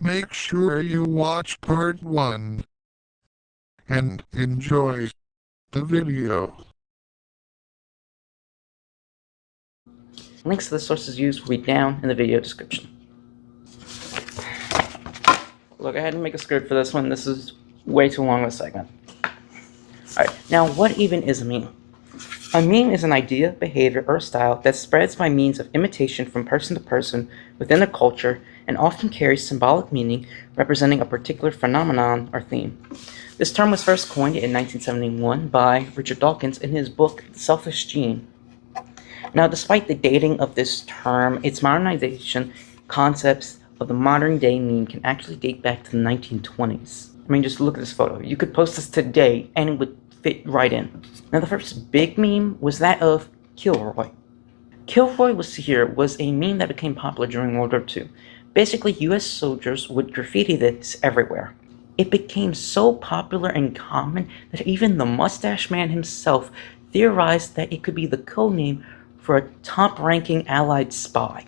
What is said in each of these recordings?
Make sure you watch part 1 and enjoy the video. Links to the sources used will be down in the video description. Look, I had to make a script for this one. This is way too long of a segment. Alright, now what even is a meme? A meme is an idea, behavior, or style that spreads by means of imitation from person to person within a culture and often carries symbolic meaning representing a particular phenomenon or theme. This term was first coined in 1971 by Richard Dawkins in his book The Selfish Gene. Now, despite the dating of this term, its modernization concepts of the modern day meme can actually date back to the 1920s. I mean, just look at this photo. You could post this today and it would fit right in. Now, the first big meme was that of Kilroy. Kilroy was a meme that became popular during World War II. Basically, US soldiers would graffiti this everywhere. It became so popular and common that even the Mustache Man himself theorized that it could be the codename for a top-ranking Allied spy.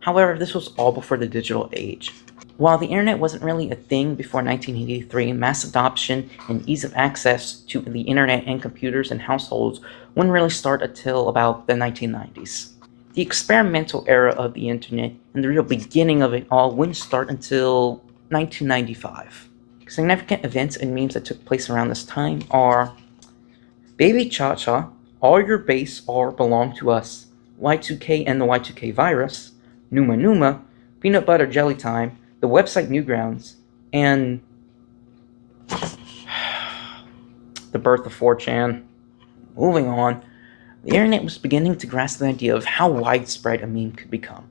However, this was all before the digital age. While the internet wasn't really a thing before 1983, mass adoption and ease of access to the internet and computers in households wouldn't really start until about the 1990s. The experimental era of the internet and the real beginning of it all wouldn't start until 1995. Significant events and memes that took place around this time are Baby Cha-Cha, All Your Base Are Belong to Us, Y2K and the Y2K Virus, Numa Numa, Peanut Butter Jelly Time, the website Newgrounds, and the birth of 4chan. Moving on, the internet was beginning to grasp the idea of how widespread a meme could become,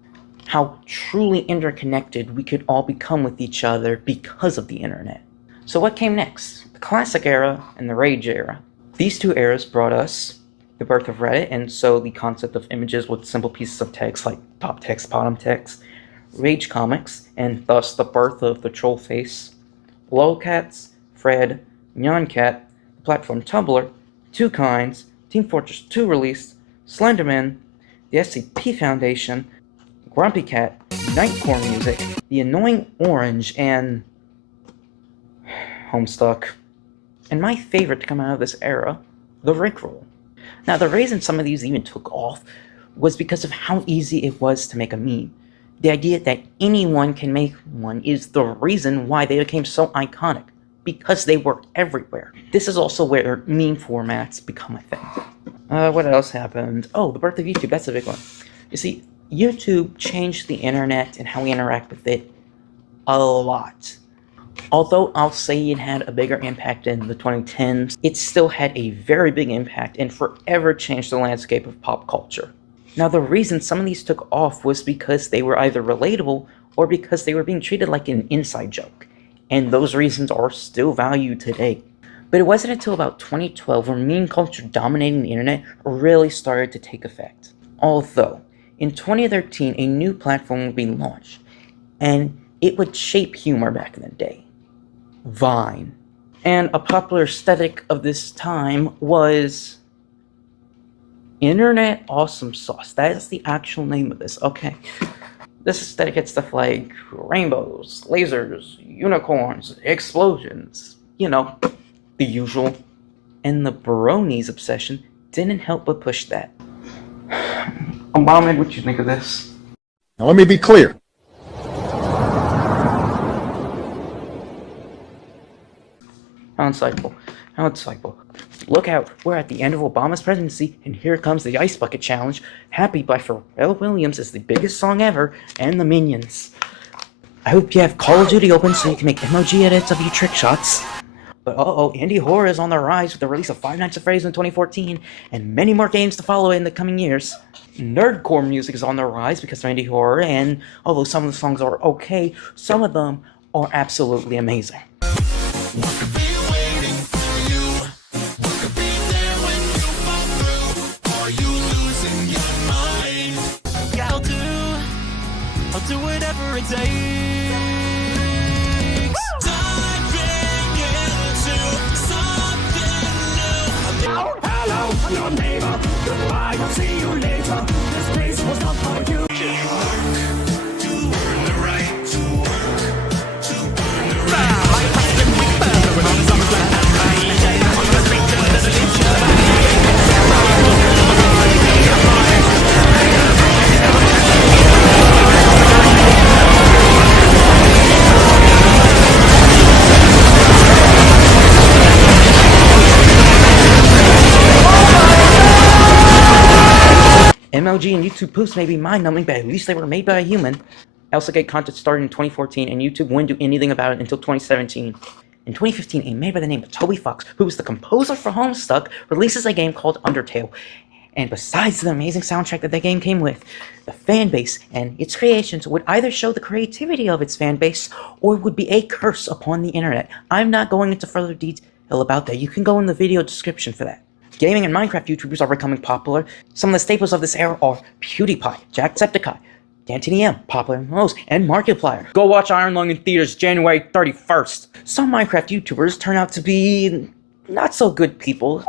how truly interconnected we could all become with each other because of the internet. So what came next? The classic era and the rage era. These two eras brought us the birth of Reddit, and so the concept of images with simple pieces of text like top text, bottom text, rage comics, and thus the birth of the troll face, lolcats, Fred, Nyancat, the platform Tumblr, Two Kinds, Team Fortress 2 release, Slenderman, the SCP Foundation, Grumpy Cat, Nightcore Music, The Annoying Orange, and Homestuck. And my favorite to come out of this era, the Rickroll. Now, the reason some of these even took off was because of how easy it was to make a meme. The idea that anyone can make one is the reason why they became so iconic, because they were everywhere. This is also where meme formats become a thing. What else happened? Oh, the birth of YouTube, that's a big one. You see, YouTube changed the internet and how we interact with it a lot. Although I'll say it had a bigger impact in the 2010s, it still had a very big impact and forever changed the landscape of pop culture. Now, the reason some of these took off was because they were either relatable or because they were being treated like an inside joke, and those reasons are still valued today. But it wasn't until about 2012 where meme culture dominating the internet really started to take effect. Although, in 2013, a new platform would be launched, and it would shape humor back in the day. Vine. And a popular aesthetic of this time was Internet Awesome Sauce. That is the actual name of this, okay. This aesthetic had stuff like rainbows, lasers, unicorns, explosions, you know, the usual. And the bronies obsession didn't help but push that. Obama, what you think of this? Now let me be clear. How insightful. How insightful. Look out, we're at the end of Obama's presidency, and here comes the Ice Bucket Challenge. Happy by Pharrell Williams is the biggest song ever, and the Minions. I hope you have Call of Duty open so you can make emoji edits of your trick shots. But uh-oh, indie horror is on the rise with the release of Five Nights at Freddy's in 2014, and many more games to follow in the coming years. Nerdcore music is on the rise because of indie horror, and although some of the songs are okay, some of them are absolutely amazing. I'll do whatever it takes. Diving into something new. Hello, I'm your neighbor. Goodbye, I'll see you later. This place was not for you. To work, to earn the right to work, to emoji and YouTube posts may be mind-numbing, but at least they were made by a human. Elsagate content started in 2014, and YouTube wouldn't do anything about it until 2017. In 2015, a man by the name of Toby Fox, who was the composer for Homestuck, releases a game called Undertale. And besides the amazing soundtrack that game came with, the fan base and its creations would either show the creativity of its fan base or would be a curse upon the internet. I'm not going into further detail about that. You can go in the video description for that. Gaming and Minecraft YouTubers are becoming popular. Some of the staples of this era are PewDiePie, Jacksepticeye, DanTDM, popular most, and Markiplier. Go watch Iron Lung in theaters January 31st. Some Minecraft YouTubers turn out to be not so good people.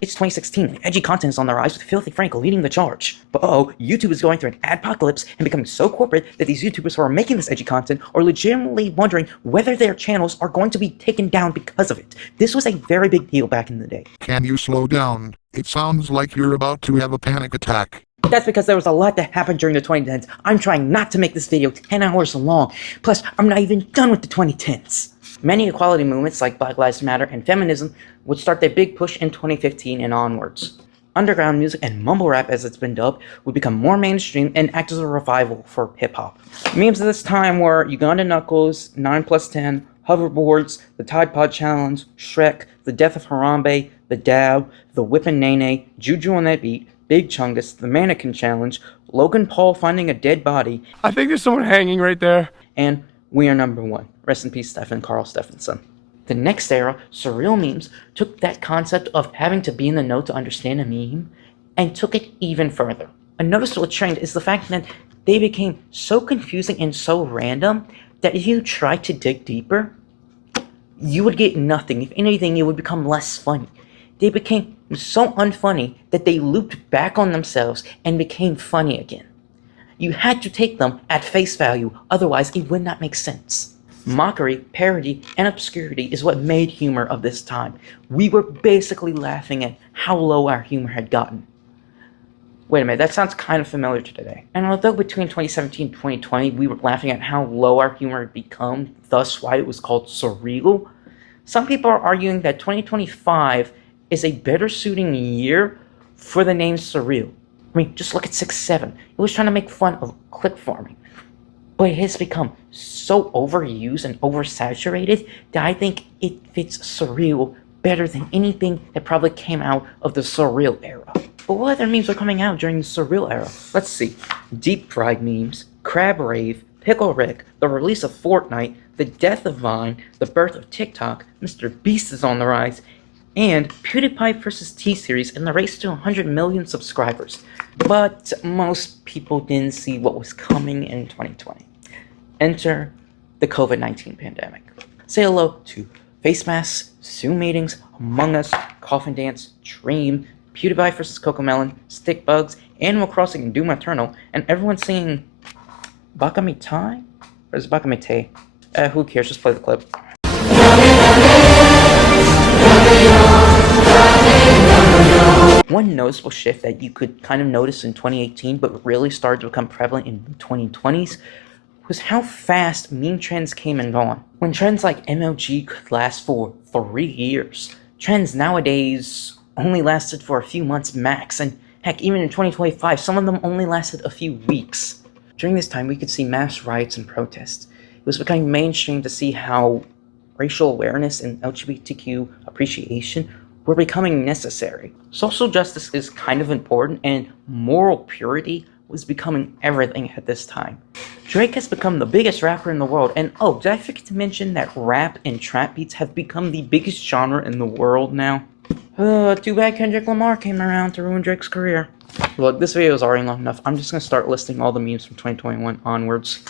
It's 2016, and edgy content is on the rise with Filthy Frank leading the charge. But YouTube is going through an adpocalypse and becoming so corporate that these YouTubers who are making this edgy content are legitimately wondering whether their channels are going to be taken down because of it. This was a very big deal back in the day. Can you slow down? It sounds like you're about to have a panic attack. That's because there was a lot that happened during the 2010s. I'm trying not to make this video 10 hours long. Plus, I'm not even done with the 2010s. Many equality movements like Black Lives Matter and feminism would start their big push in 2015 and onwards. Underground music and mumble rap, as it's been dubbed, would become more mainstream and act as a revival for hip-hop. Memes of this time were Uganda Knuckles, 9+10, hoverboards, the Tide Pod Challenge, Shrek, the Death of Harambe, the Dab, the Whippin' Nene, Juju on that beat, Big Chungus, the Mannequin Challenge, Logan Paul finding a dead body. I think there's someone hanging right there. And We Are Number One. Rest in peace, Stephen Carl Stephenson. The next era, surreal memes, took that concept of having to be in the know to understand a meme and took it even further. A noticeable trend is the fact that they became so confusing and so random that if you tried to dig deeper, you would get nothing. If anything, it would become less funny. They became so unfunny that they looped back on themselves and became funny again. You had to take them at face value, otherwise it would not make sense. Mockery, parody, and obscurity is what made humor of this time. We were basically laughing at how low our humor had gotten. Wait a minute, that sounds kind of familiar to today. And although between 2017 and 2020 we were laughing at how low our humor had become, thus why it was called surreal, some people are arguing that 2025 is a better suiting year for the name surreal. I mean, just look at 6-7. It was trying to make fun of click farming. But it has become so overused and oversaturated that I think it fits surreal better than anything that probably came out of the surreal era. But what other memes are coming out during the surreal era? Let's see. Deep fried memes, crab rave, pickle Rick, the release of Fortnite, the death of Vine, the birth of TikTok, Mr. Beast is on the rise, and PewDiePie vs. T-Series in the race to 100 million subscribers. But most people didn't see what was coming in 2020. Enter the COVID-19 pandemic. Say hello to face masks, Zoom meetings, Among Us, Coffin Dance, Dream, PewDiePie vs. Cocomelon, Stick Bugs, Animal Crossing, and Doom Eternal, and everyone singing Bakamitai? Or is it Bakamite? Who cares? Just play the clip. One noticeable shift that you could kind of notice in 2018 but really started to become prevalent in the 2020s was how fast meme trends came and gone. When trends like MLG could last for 3 years, trends nowadays only lasted for a few months max, and heck, even in 2025, some of them only lasted a few weeks. During this time, we could see mass riots and protests. It was becoming mainstream to see how racial awareness and LGBTQ appreciation were becoming necessary. Social justice is kind of important, and moral purity was becoming everything at this time. Drake has become the biggest rapper in the world, and oh, did I forget to mention that rap and trap beats have become the biggest genre in the world now? Too bad Kendrick Lamar came around to ruin Drake's career. Look, this video is already long enough. I'm just gonna start listing all the memes from 2021 onwards.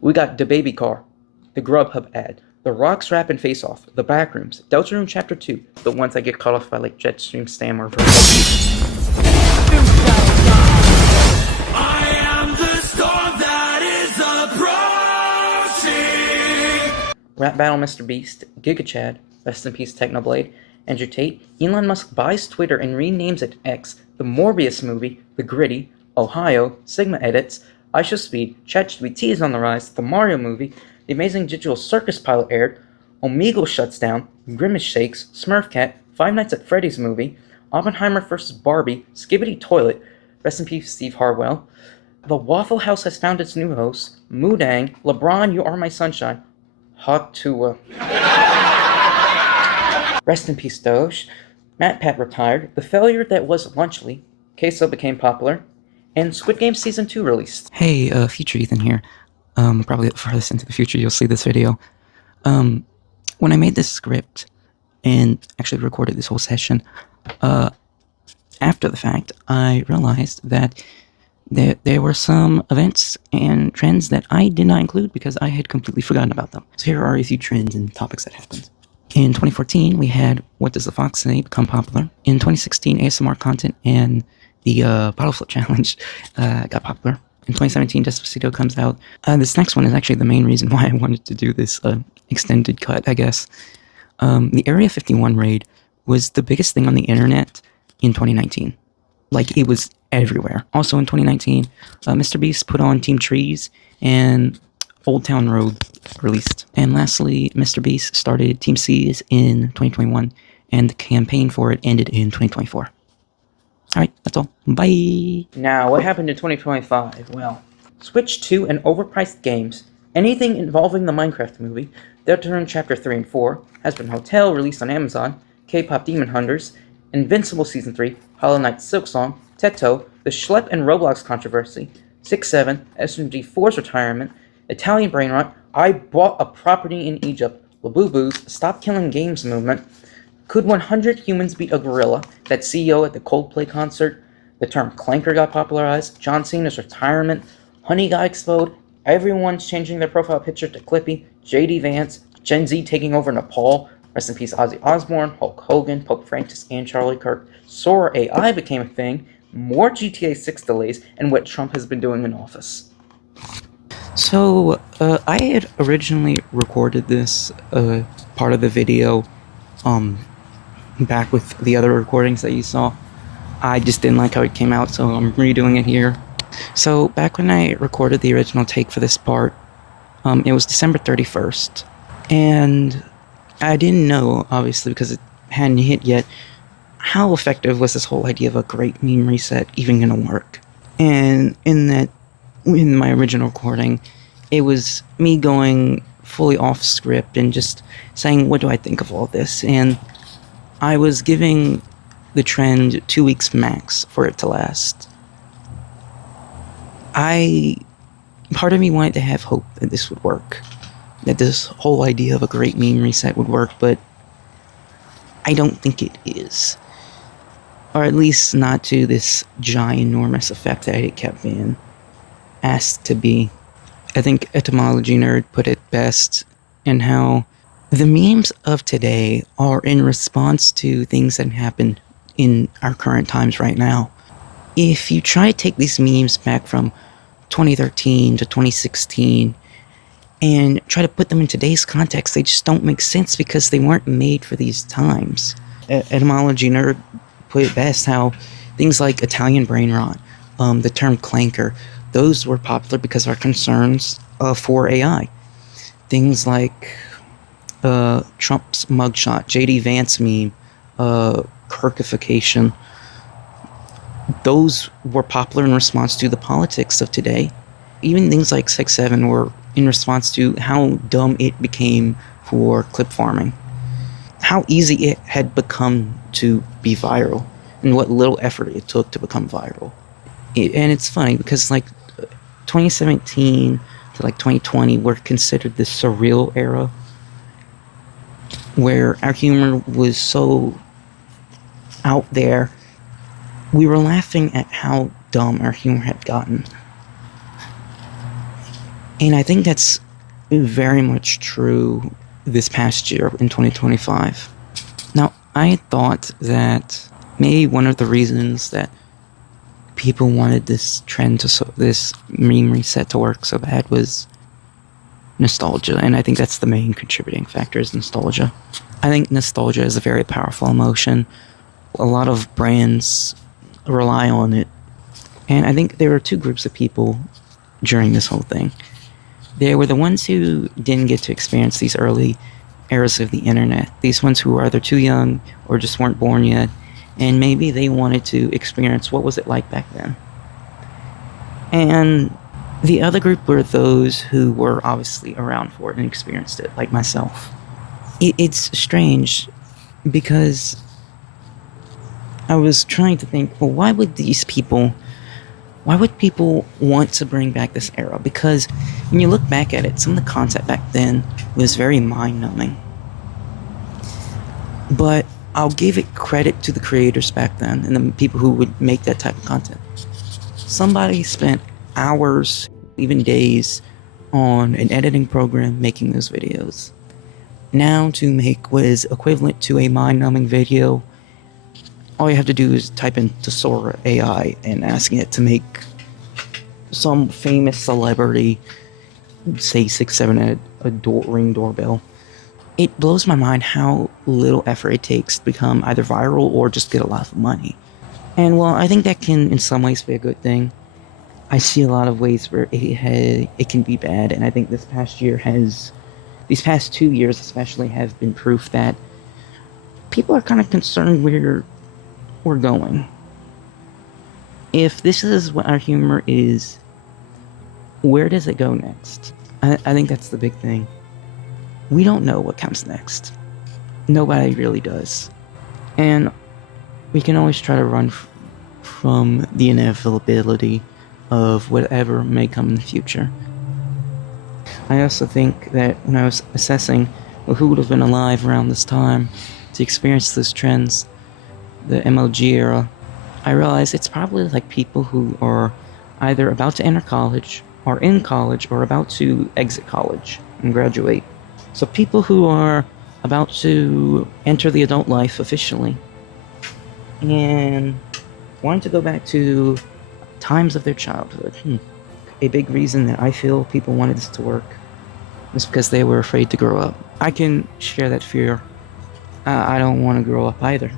We got the baby car, the Grubhub ad, the Rocks rap and face off, the Backrooms, Deltarune Chapter 2, the ones that get cut off by like Jetstream Stammer. I am the storm that is approaching. Rap Battle Mr. Beast, Giga Chad, rest in peace Technoblade, Andrew Tate, Elon Musk buys Twitter and renames it X, the Morbius movie, The Gritty, Ohio, Sigma Edits, IShowSpeed, ChatGPT is on the rise, the Mario movie, The Amazing Digital Circus pilot aired, Omegle shuts down, Grimace Shakes, Smurfcat, Five Nights at Freddy's movie, Oppenheimer vs. Barbie, Skibbity Toilet, rest in peace Steve Harwell, The Waffle House has found its new host, Moodang, LeBron, You Are My Sunshine, Hot Tua. Rest in peace Doge, Matt Pat retired, The Failure That Was Lunchly, Queso became popular, and Squid Game Season 2 released. Hey, future Ethan here. Probably the farthest into the future you'll see this video. When I made this script and actually recorded this whole session, after the fact, I realized that there were some events and trends that I did not include because I had completely forgotten about them. So here are a few trends and topics that happened. In 2014, we had What Does the Fox Say become popular. In 2016, ASMR content and the bottle flip challenge got popular. In 2017, Despacito comes out. This next one is actually the main reason why I wanted to do this extended cut, I guess. The Area 51 raid was the biggest thing on the internet in 2019. Like, it was everywhere. Also in 2019, Mr. Beast put on Team Trees and Old Town Road released. And lastly, Mr. Beast started Team Seas in 2021, and the campaign for it ended in 2024. Alright, that's all. Bye! Now, what happened in 2025? Well, Switch 2 and overpriced games, anything involving the Minecraft movie, Deltarune Chapter 3 and 4, Has-Been Hotel released on Amazon, K-Pop Demon Hunters, Invincible Season 3, Hollow Knight Silksong, Teto, The Schlepp and Roblox Controversy, 6-7, SMG4's retirement, Italian Brain Rot, I Bought a Property in Egypt, Labubu's Stop Killing Games movement, Could 100 Humans Beat a Gorilla, that CEO at the Coldplay concert, the term clanker got popularized, John Cena's retirement, Honey got exploded, everyone's changing their profile picture to Clippy, JD Vance, Gen Z taking over Nepal, rest in peace Ozzy Osbourne, Hulk Hogan, Pope Francis, and Charlie Kirk, Sora AI became a thing, more GTA 6 delays, and what Trump has been doing in office. So, I had originally recorded this part of the video back with the other recordings that you saw. I just didn't like how it came out, so I'm redoing it here. So, back when I recorded the original take for this part, it was December 31st. And I didn't know, obviously, because it hadn't hit yet, how effective was this whole idea of a great meme reset even gonna work. And in my original recording, it was me going fully off script and just saying, what do I think of all this? And I was giving the trend 2 weeks max for it to last. Part of me wanted to have hope that this would work, that this whole idea of a great meme reset would work, but I don't think it is. Or at least not to this ginormous effect that it kept being asked to be. I think Etymology Nerd put it best in how the memes of today are in response to things that happen in our current times right now. If you try to take these memes back from 2013 to 2016 and try to put them in today's context, they just don't make sense because they weren't made for these times. Etymology Nerd put it best how things like Italian Brain Rot, the term clanker, those were popular because of our concerns for AI. Things like Trump's mugshot, JD Vance meme, Kirkification, those were popular in response to the politics of today. Even things like 6-7 were in response to how dumb it became for clip farming. How easy it had become to be viral, and what little effort it took to become viral. And it's funny because like 2017 to like 2020 were considered the surreal era, where our humor was so out there. We were laughing at how dumb our humor had gotten. And I think that's very much true this past year in 2025. Now, I thought that maybe one of the reasons that people wanted this trend this meme reset to work so bad was nostalgia, and I think that's the main contributing factor is nostalgia. I think nostalgia is a very powerful emotion. A lot of brands rely on it, and I think there were two groups of people during this whole thing. There were the ones who didn't get to experience these early eras of the internet, these ones who were either too young or just weren't born yet, and maybe they wanted to experience what was it like back then. And the other group were those who were obviously around for it and experienced it, like myself. It's strange because I was trying to think, well, why would people want to bring back this era? Because when you look back at it, some of the content back then was very mind-numbing. But I'll give it credit to the creators back then and the people who would make that type of content. Somebody spent hours, even days, on an editing program making those videos. Now, to make what is equivalent to a mind-numbing video, all you have to do is type into Sora AI and asking it to make some famous celebrity say 6-7 at a Ring doorbell. It blows my mind how little effort it takes to become either viral or just get a lot of money. And while I think that can in some ways be a good thing, I see a lot of ways where it can be bad, and I think these past 2 years especially have been proof that people are kind of concerned where we're going. If this is what our humor is, where does it go next? I think that's the big thing. We don't know what comes next. Nobody really does. And we can always try to run from the inevitability of whatever may come in the future. I also think that when I was assessing who would have been alive around this time to experience those trends, the MLG era, I realized it's probably like people who are either about to enter college, or in college, or about to exit college and graduate. So people who are about to enter the adult life officially and wanting to go back to times of their childhood. A big reason that I feel people wanted this to work is because they were afraid to grow up. I can share that fear. I don't want to grow up either.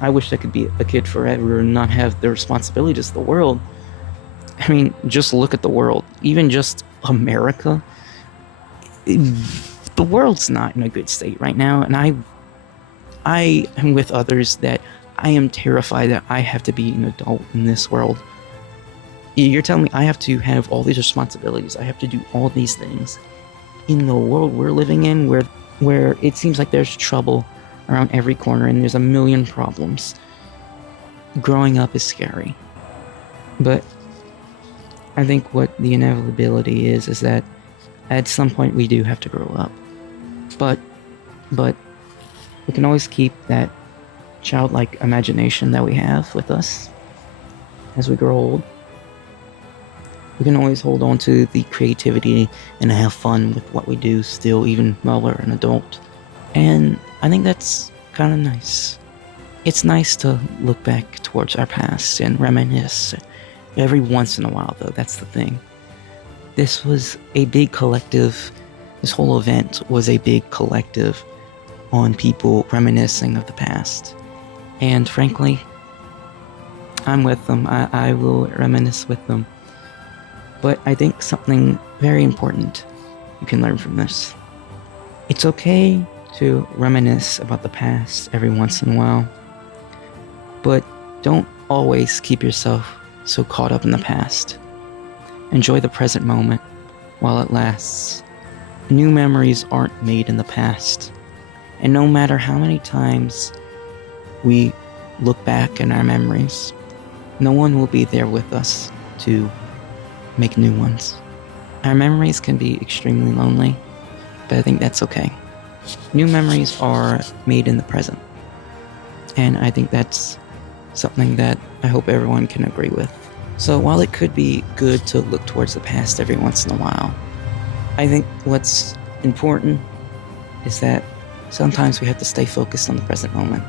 I wish I could be a kid forever and not have the responsibilities of the world. I mean, just look at the world. Even just America. The world's not in a good state right now, and I am with others that I am terrified that I have to be an adult in this world. You're telling me I have to have all these responsibilities, I have to do all these things in the world we're living in, where it seems like there's trouble around every corner and there's a million problems. Growing up is scary. But I think what the inevitability is that at some point we do have to grow up. But we can always keep that childlike imagination that we have with us as we grow old. We can always hold on to the creativity and have fun with what we do still, even while we're an adult. And I think that's kind of nice. It's nice to look back towards our past and reminisce every once in a while, though. That's the thing. This was a big collective. This whole event was a big collective on people reminiscing of the past. And frankly, I'm with them. I will reminisce with them. But I think something very important you can learn from this. It's okay to reminisce about the past every once in a while, but don't always keep yourself so caught up in the past. Enjoy the present moment while it lasts. New memories aren't made in the past, and no matter how many times we look back in our memories, no one will be there with us to make new ones. Our memories can be extremely lonely, but I think that's okay. New memories are made in the present, and I think that's something that I hope everyone can agree with. So while it could be good to look towards the past every once in a while, I think what's important is that sometimes we have to stay focused on the present moment.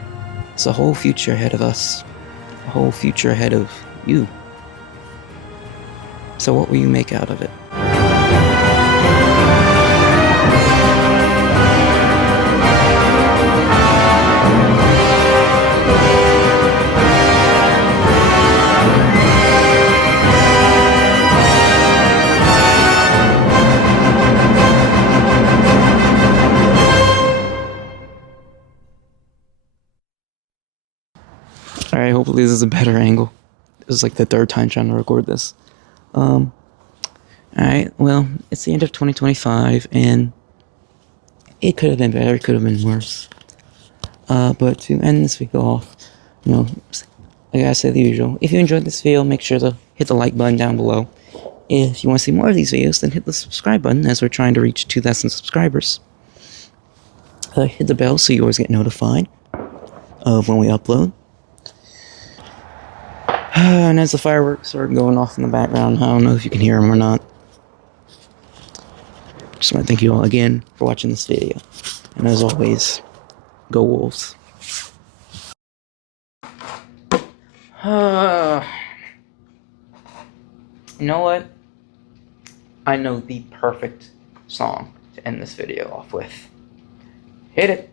It's a whole future ahead of us, a whole future ahead of you. So what will you make out of it? Alright, hopefully this is a better angle. This is like the third time trying to record this. Alright, well, it's the end of 2025, and it could have been better, it could have been worse. But to end this video off, you know, like I said the usual, if you enjoyed this video, make sure to hit the like button down below. If you want to see more of these videos, then hit the subscribe button, as we're trying to reach 2,000 subscribers. Hit the bell so you always get notified of when we upload. And as the fireworks are going off in the background, I don't know if you can hear them or not. Just want to thank you all again for watching this video. And as always, go Wolves. You know what? I know the perfect song to end this video off with. Hit it.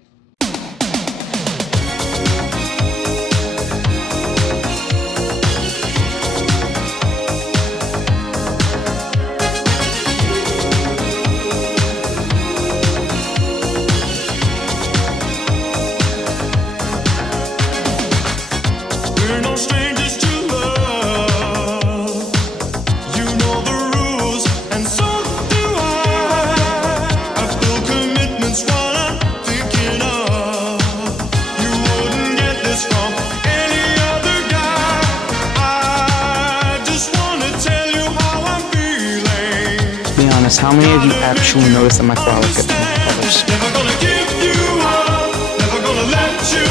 We're no strangers to love. You know the rules, and so do I. I feel commitment's what I'm thinking of. You wouldn't get this from any other guy. I just wanna tell you how I'm feeling. To be honest, how many of you actually noticed that my flower kept moving colors? Never gonna give you up, never gonna let you